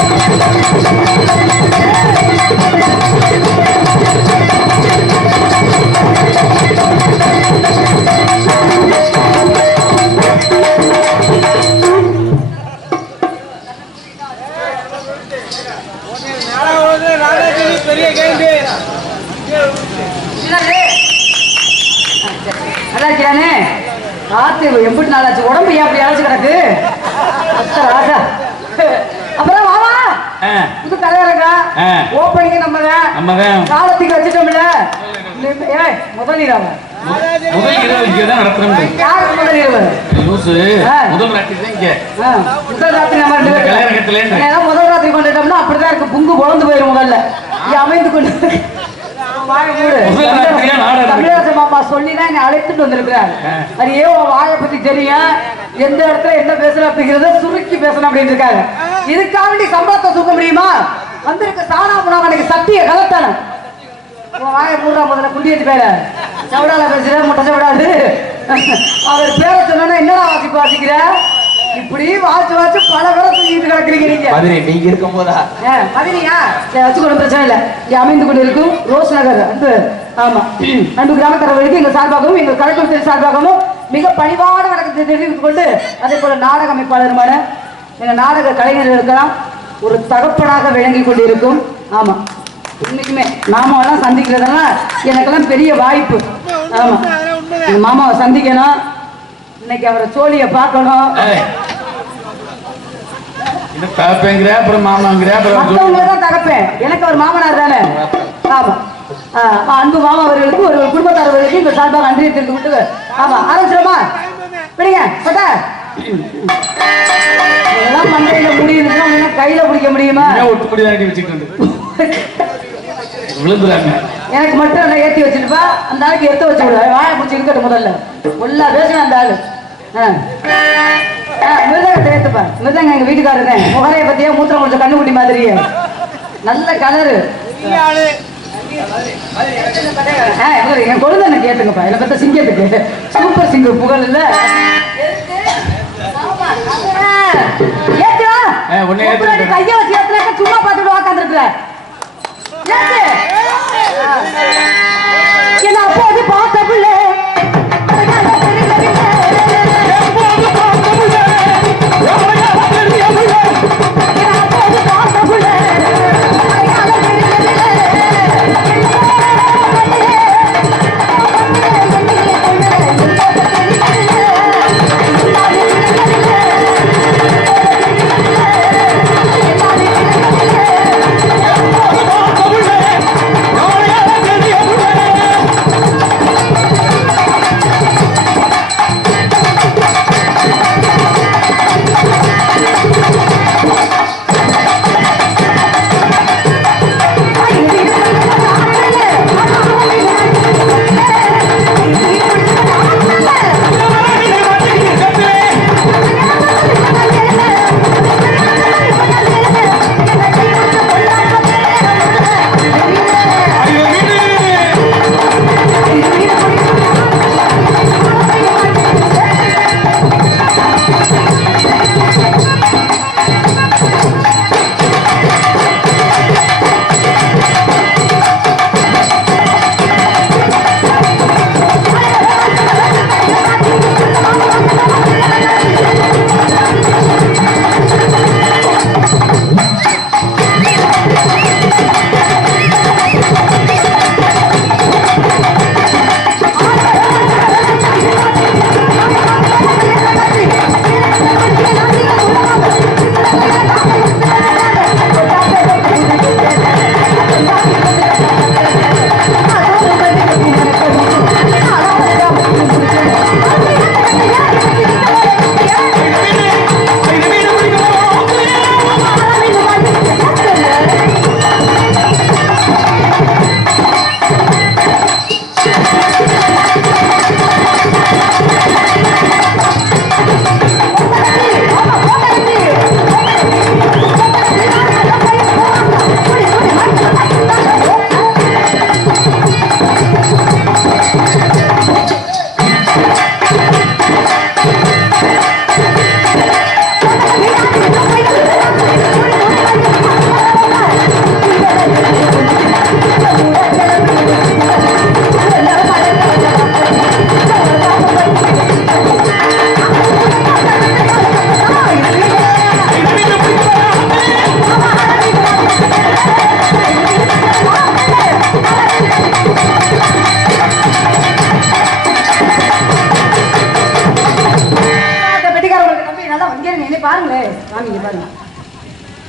நல்லா காலத்துக்கு வச்சுட்டோம்ல. ஏய் முதல் இரவு. முதல் இரவு இங்கே தான் நடத்துறோம். யாருக்கு முதல் இரவு? லூசு. ஆ. முதல் ராத்திரி தான் இங்க. ஆ, முதல் ராத்திரி நம்ம ரெண்டு இந்த பேரும். கலையரங்கத்துல இருந்து. ஏன்னா முதல் ராத்திரி கொண்டுட்டோம்னா அப்படிதான் இருக்கு. புங்கு பொழந்து போயிடும் முதல்ல. இங்க அமைந்து கொண்டு. தமிழரசு மாமா சொல்லிதான் என்னை அழைத்துட்டு வந்திருக்கிறார். அது ஏன் உன் வாயை பத்தி தெரியும் எந்த இடத்துல என்ன பேசணும் அப்படிங்கறத சுருக்கி பேசணும் அப்படின்னு இருக்காங்க இதுக்காக வேண்டி சம்பளத்தை தூக்க முடியுமா? வந்திருக்க சாணா போனவங்க அன்னைக்கு சத்திய கலத்தான வாயை மூடுறா முதல்ல குண்டியத்து பேர. சவடால பேசுற முட்டை சவடாது. அவர் பேரை சொன்னா என்னடா வாசிக்கிற? இப்படி வாசி வாசி பல பேரை தூக்கிட்டு கிடக்குறீங்க நீங்க. மதுரை நீங்க இருக்கும் போதா பிரச்சனை இல்லை. இங்கே அமைந்து கொண்டிருக்கும் ரோஸ் நகர் அன்பு ஆமா. அன்பு கிராமத்தரவர்களுக்கு எங்கள் சார்பாகவும் எங்கள் கலைக்குழுத்தின் சார்பாகவும் மிக பணிவான வணக்கத்தை தெரிவித்துக் கொண்டு அதே போல நாடக அமைப்பாளருமான எங்கள் நாடக கலைஞர்களுக்கெல்லாம் ஒரு தகப்பனாக விளங்கி கொண்டிருக்கும். ஆமா. இன்னைக்குமே மாமாவெல்லாம் சந்திக்கிறதெல்லாம் எனக்கெல்லாம் பெரிய வாய்ப்பு. ஆமா. மாமாவை சந்திக்கணும். இன்னைக்கு அவரை சோழியை பார்க்கணும். தாப்பேங்கிற அப்புறம் மாமாங்கிற? அப்புறம் தான் தகப்பேன். எனக்கு அவர் மாமனார் தானே. ஆமா. அன்பு மாமா அவர்களுக்கு ஒரு குடும்பத்தார் அவர்களுக்கு இந்த சார்பாக நன்றி தெரிந்து கொண்டு ஆமா ஆரம்பிச்சிடமா பிடிங்க பட்டா இதெல்லாம் மண்டையில முடியுதுன்னா கையில பிடிக்க முடியுமா? வந்து விழுந்துறாங்க. எனக்கு மட்டும் நல்லா ஏத்தி வச்சிருப்பா அந்த ஆளுக்கு எடுத்து வச்சு விடு. வாயை பிடிச்சி இருக்கட்டும் முதல்ல. உள்ளா பேசுவேன் அந்த ஆளு. மிருதங்கத்தை ஏத்துப்பா மிருதங்க எங்க வீட்டுக்காரரு. முகரைய பத்தியா மூத்திரம் முடிச்ச கண்ணுக்குட்டி மாதிரியே. நல்ல கலரு. என் கொழுந்தனை கேட்டுங்கப்பா. என்னை பத்த சிங்கத்துக்கு. சூப்பர் சிங்கர் புகழ் இல்ல. கையை வச்சு சும்மா பார்த்துட்டு உக்காந்துருக்குற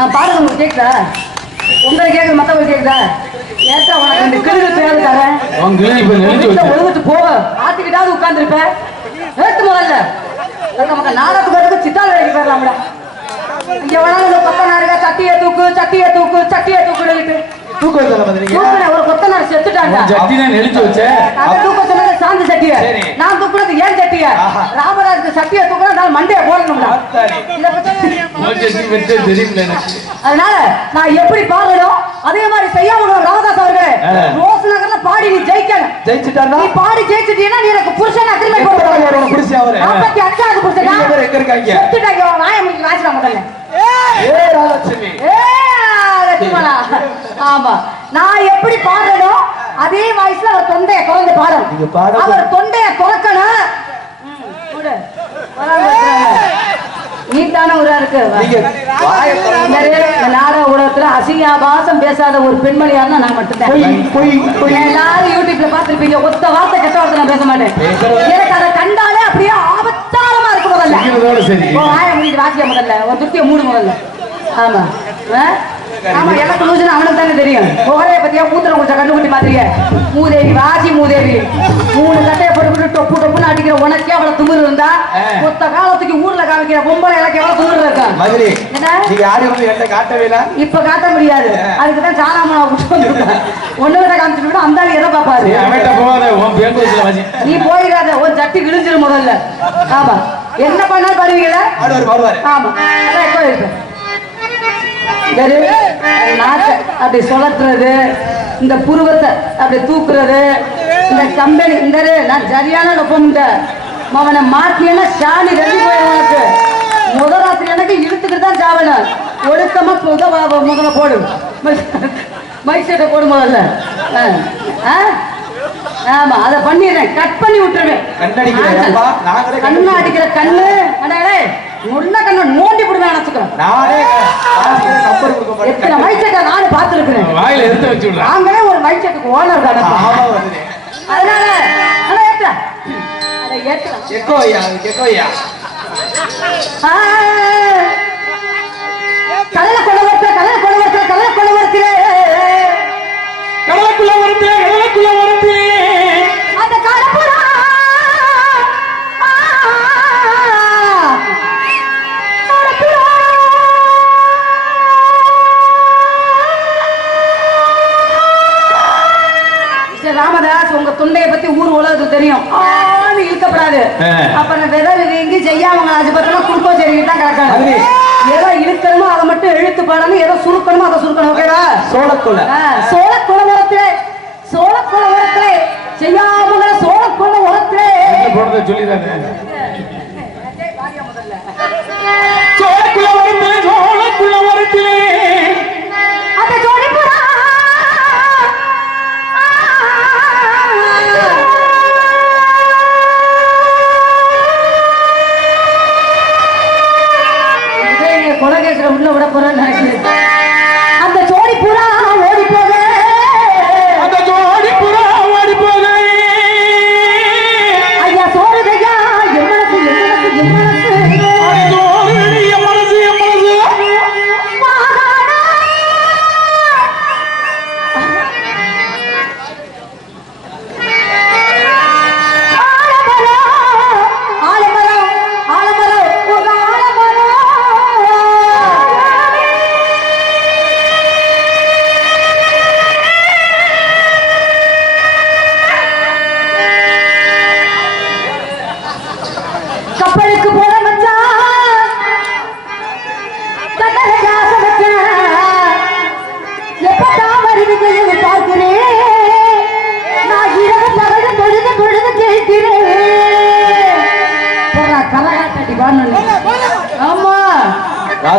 நான் பாடுறது உங்களுக்கு கேக்குதா? உங்களை கேக்குது மத்தவங்க கேக்குதா? ஏத்தா உனக்கு இந்த கிழக்கு தேவை தரேன் ஒழுங்குட்டு போக ஆத்திக்கிட்டாவது உட்கார்ந்துருப்ப. ஏத்து முதல்ல. நமக்கு நாடகத்துக்கு வரது சித்தாள் வேலைக்கு போயிடலாம்டா இங்க வேணாலும் கொத்தனாருங்க சட்டியை தூக்கு சட்டியை தூக்கு சட்டியை தூக்குன்னு தூக்குன ஒரு கொத்தனார் செத்துட்டாங்க சட்டி தான் நெளிஞ்சு வச்ச. அதை தூக்க சொன்னது சாந்து சட்டிய. நான் தூக்குனது ஏன் சட்டிய. ராமராஜுக்கு சட்டியை தூக்குனா நான் மண்டையை போடணும்டா. எனக்கு. அதனால நான் எப்படி பாடணும் அதே மாதிரி செய்யாம ராமதாஸ் அவர்கள். ரோஸ் நகர்ல பாடி நீ ஜெயிக்கணும். ஜெயிச்சுட்டாருன்னா நீ பாடி ஜெயிச்சிட்டீங்கன்னா நீ எனக்கு புருஷன் அக்ரிமெண்ட் எப்ப போட தலைவர் உனக்கு புடிச்சு அவரு? நாற்பத்தி அஞ்சாவது புருஷனா. எங்க இருக்காங்க? செத்துட்டாங்க. வாயை முடிச்சு வாசிடா முதல்ல ஏ ராஜலட்சுமி. ஏ, லட்சுமணா. ஆமா. நான் எப்படி பாடணும் அதே வாய்ஸ்ல அவர் தொண்டைய குழந்தை பாடணும் நீங்க பாட- அவர் தொண்டைய குறைக்கணும். நீட்டான ஊரா இருக்கு. நாடக ஊடகத்துல அசியாபாசம் பேசாத ஒரு பெண்மணியாருன்னா நான் மட்டும்தான். எல்லாரும் யூடியூப்ல பார்த்திருப்பீங்க. ஒத்த வார்த்தை கெட்ட வார்த்தை நான் பேச மாட்டேன். எனக்கு அதை கண்டாலே அப்படியே ஆபத்தாரமா இருக்கு முதல்ல. வாயை மூடிட்டு வாசிக்க முதல்ல. ஒரு துத்திய மூடு முதல்ல. ஆமா? ஆமா எனக்கு லூசுன்னு அவனுக்கு தானே தெரியும். புகழைய பத்தியா மூத்திரம் குடிச்ச கண்டுபிடி மாதிரியே. மூதேவி வாசி மூதேவி. மூணு கட்டையை போட்டு டொப்பு டொப்புன்னு அடிக்கிற உனக்கே அவ்வளவு துமிரு இருந்தா. மொத்த காலத்துக்கு ஊர்ல காமிக்கிற பொம்பளை எனக்கு எவ்வளவு மதுரை நீங்க என்கிட்ட காட்டவே இல்ல? இப்ப காட்ட முடியாது. அதுக்கு தான் சாராமனா விட்டு ஒண்ணு விட காமிச்சுட்டு அந்த ஆளு எதை பாப்பாரு நீ போயிடாத ஒரு சட்டி கிழிஞ்சிரு முதல்ல. ஆமா. என்ன பண்ணாலும் பாடுவாரு. ஆமா. நாக்கை அப்படி சுழற்றுறது இந்த புருவத்தை அப்படி தூக்குறது இந்த கம்பெனி இந்த நான் சரியான ஒப்பமிட்ட அவனை மாத்தியன்னா சாணி உனக்கு. முதல் ராத்திரி எனக்கு இழுத்துக்கிட்டு தான் சாவணும். ஒழுக்கமா வா- முதல்ல போடு. மைசெட்டை போடு முதல்ல. ஆ. ஆ? ஆமா அதை பண்ணிடுறேன். கட் பண்ணி விட்டுருவேன். நாங்களே கண்ணு அடிக்கிற கண்ணு. அடே உள்ள கண்ணு நோண்டி விடுவேன் நினைச்சுக்கோ நானே கப்பல் கொடுக்க எத்தனை நானும் பார்த்துருக்கிறேன். வாயில எடுத்து வச்சு விடுறேன் நாங்களே ஒரு மைசெட்டுக்கு ஓனர் தானே அதனால அதை ஐயா கொண்டு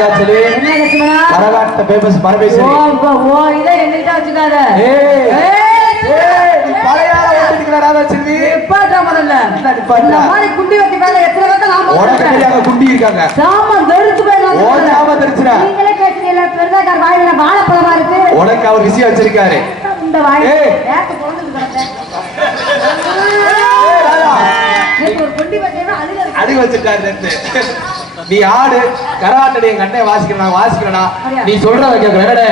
லட்சுமணா கரகாட்ட பேபஸ் ஓ பரமேஸ்வரி ஓ இதை என்கிட்ட வச்சுக்காத. ஏய். ஏய், நீ பழைய ஆளா ஓட்டிருக்கிற ராதாச்செல்வி நிப்பாட்டா முதல்ல நிப்பாட்டா. இந்த மாதிரி குண்டி வச்சு வேலை எத்தனை உனக்கு. தெரியாத குண்டி இருக்காங்க. சாமான் வெறுத்து போய் ஓ. ஞாபகம் தெரிச்சுடா நீங்களே பேசுறீங்களா பெருதாக்கார் வாயில வாழைப்பழமா இருக்கு? உனக்கு அவர் விஷயம் வச்சிருக்காரு. இந்த வாய் ஏய். நேத்து கிடந்தேன். அழுக வச்சிருக்காரு நேத்து. நீ ஆடு கரகாட்டடி எங்க அண்ணன் வாசிக்கிறா வாசிக்கிறா அப்படியா? நீ சொல்றத கேட்கற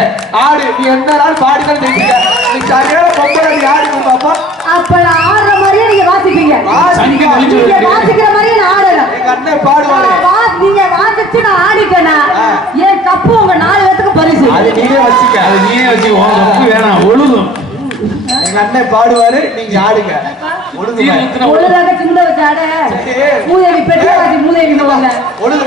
ஆடு நீ எந்த நாள் பாடிதான் ஜெயிச்சிருக்க நீ சரியான பொம்பளை நீ ஆடி கொடுப்பாப்பா அப்ப. நான் ஆடுற மாதிரியே நீங்க வாசிப்பீங்க. நீங்க வாசிக்கிற மாதிரியே நான் ஆடணும் எங்க அண்ணன் பாடுவாரு. நீங்க வாசிச்சு நான் ஆடிட்டேனா. என் கப்பு உங்க நாலு பேத்துக்கு பரிசு? அது நீயே வச்சுக்க. அது நீயே வச்சு உன் கப்பு வேணாம். ஒழுகும் எங்க அண்ணன் பாடுவாரு நீங்க ஆடுங்க. ஒழுதாக சிந்த வச்சு ஆட. சரி. மூதேவி வாசி மூதேவி போவாங்க ஒழுங்கு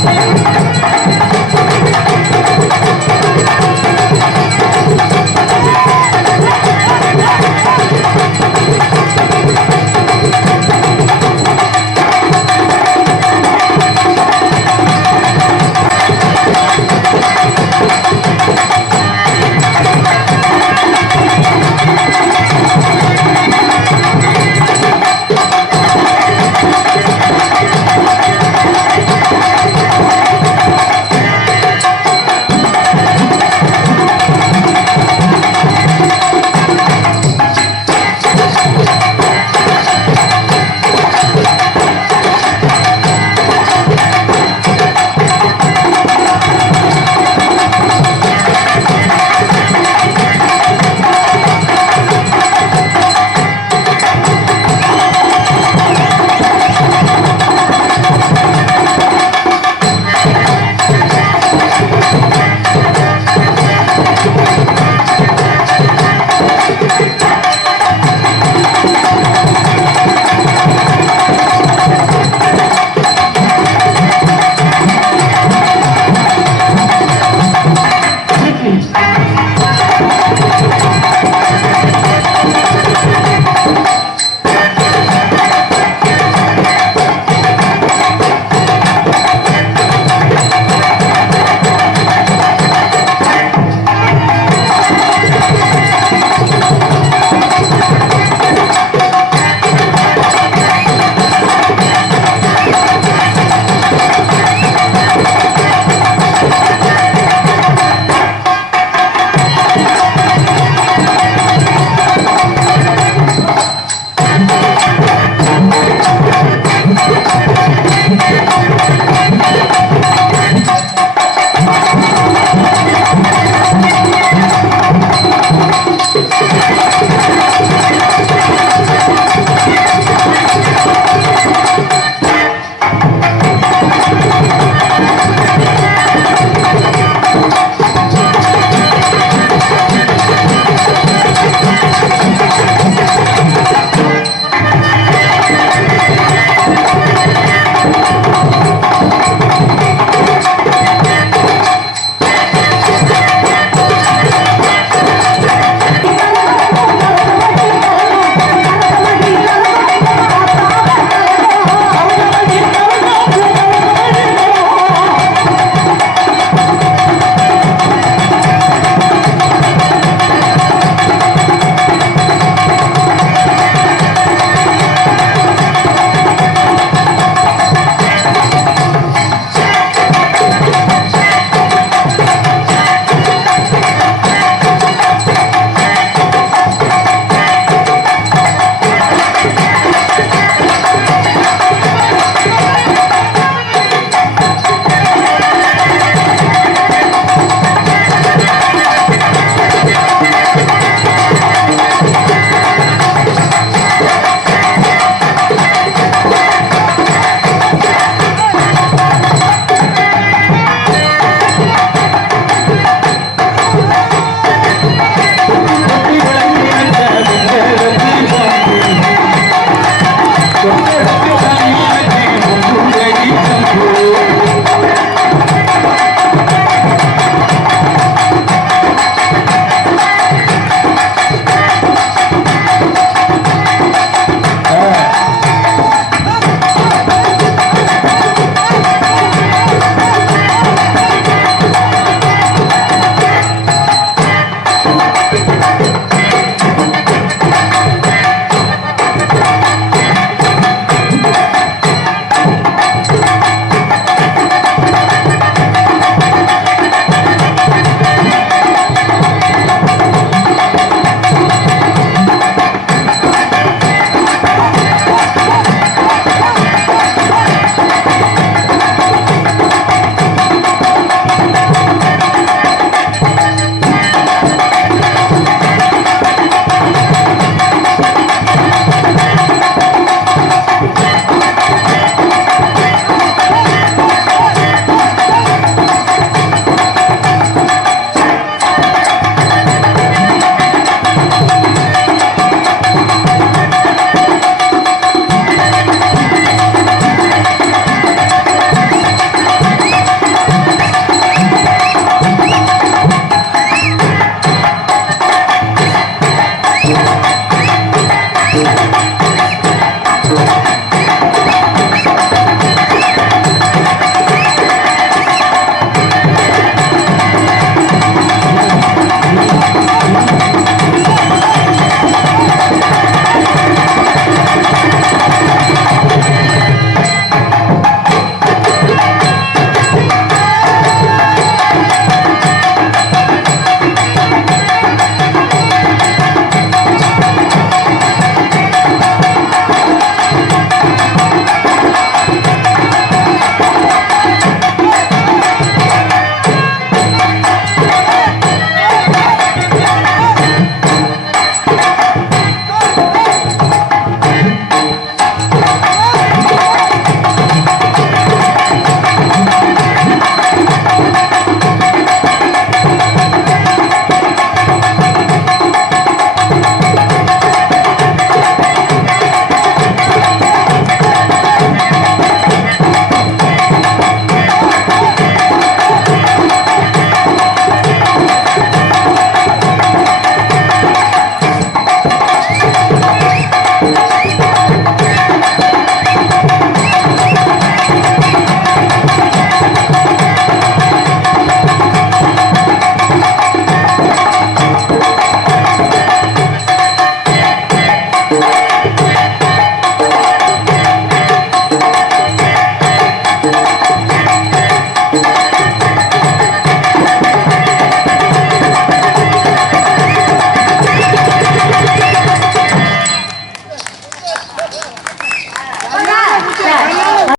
Thank you.